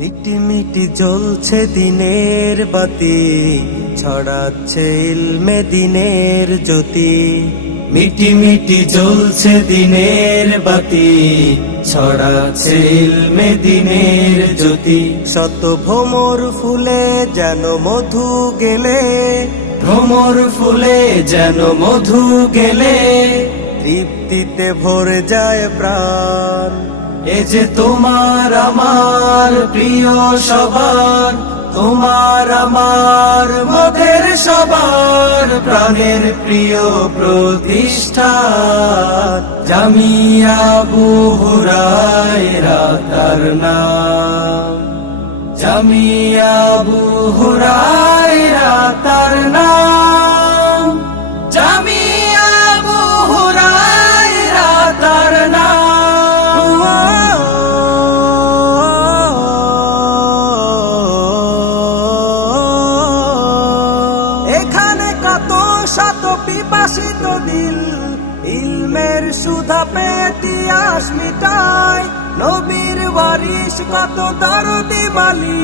মিটি মিটি জ্বলছে দিনের বাতি, ছড়াচ্ছে ইলমে দিনের জ্যোতি। মিটি মিটি জ্বলছে দিনের বাতি, ছড়াচ্ছে ইলমে দিনের জ্যোতি। শত ভ্রমর ফুলে যেন মধু গেলে, ভ্রমর ফুলে যেন মধু গেলে, তৃপ্তিতে ভরে যায় প্রাণ। এ যে তোমার আমার প্রিয় সবার, তোমার আমার মোদের সবার প্রাণের প্রিয় প্রতিষ্ঠান জামিয়া আবু হুরায়রা তার নাম, জামিয়া আবু হুরায়রা তার নাম, জামিয়া আবু হুরায়রা তার নাম। শত পিপাসিত দিল ইলমের সুধা পেয়ে আশ মিটায়, নবীর ওয়ারিস কত দরদি মালি,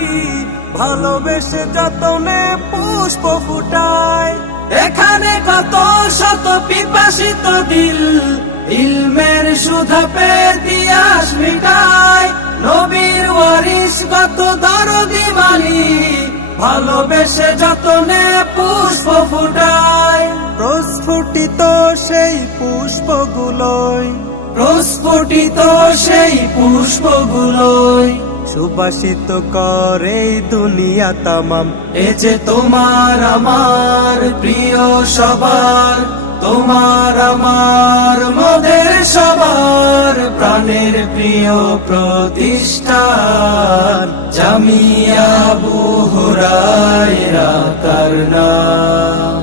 ভালোবেসে যতনে পুষ্প ফুটায়। এখানে কত শত পিপাসিত দিল ইলমের সুধা পেয়ে আশ মিটায়, নবীর ওয়ারিস কত দরদি মালি, ভালোবেসে যতনে পুষ্প ফুটায়। প্রস্ফুটিত সেই পুষ্পগুলোই, প্রস্ফুটিত সেই পুষ্পগুলোই সুবাসিত করে দুনিয়া তামাম। এ যে তোমার আমার প্রিয় সবার, তোমার আমার মোদের সবার প্রাণের প্রিয় প্রতিষ্ঠান জামিয়া আবু হুরায়রা তার নাম,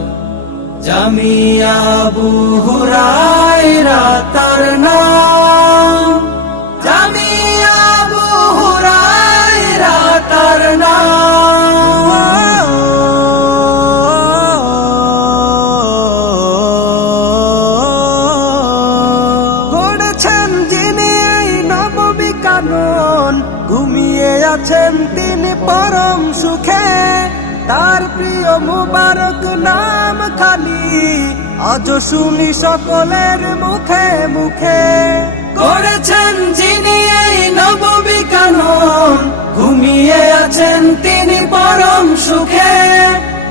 জামিয়া আবু হুরায়রা তার নাম, জামিয়া আবু হুরায়রা তার নাম। গড়েছেন যিনি এই নববী কানন, ঘুমিয়ে আছেন তিনি পরম সুখে, তার প্রিয় মুবারক নাম খানি আজ শুনি সকলের মুখে মুখে। করেছেন যিনি এই নববী কানন, ঘুমিয়ে আছেন তিনি পরম সুখে,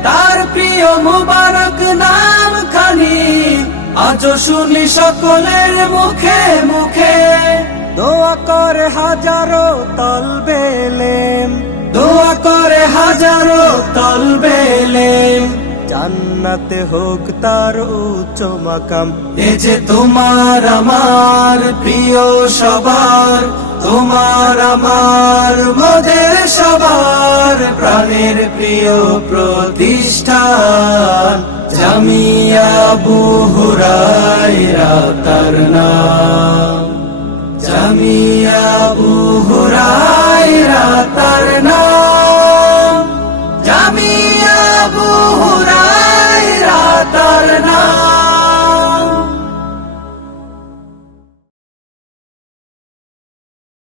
তার প্রিয় মুবারক নাম খানি আজ শুনি সকলের মুখে মুখে। দোয়া করে হাজারো তলবে এলেম, দোয়া করে হাজারো তলবে এলেম, জান্নাতে হোক তার উচ্চ মাকাম। এ যে তোমার আমার প্রিয় সবার, তোমার আমার মোদের সবার প্রাণের প্রিয় প্রতিষ্ঠান জামিয়া আবু হুরায়রা তার নাম, জামিয়া আবু হুরায়রা তার নাম।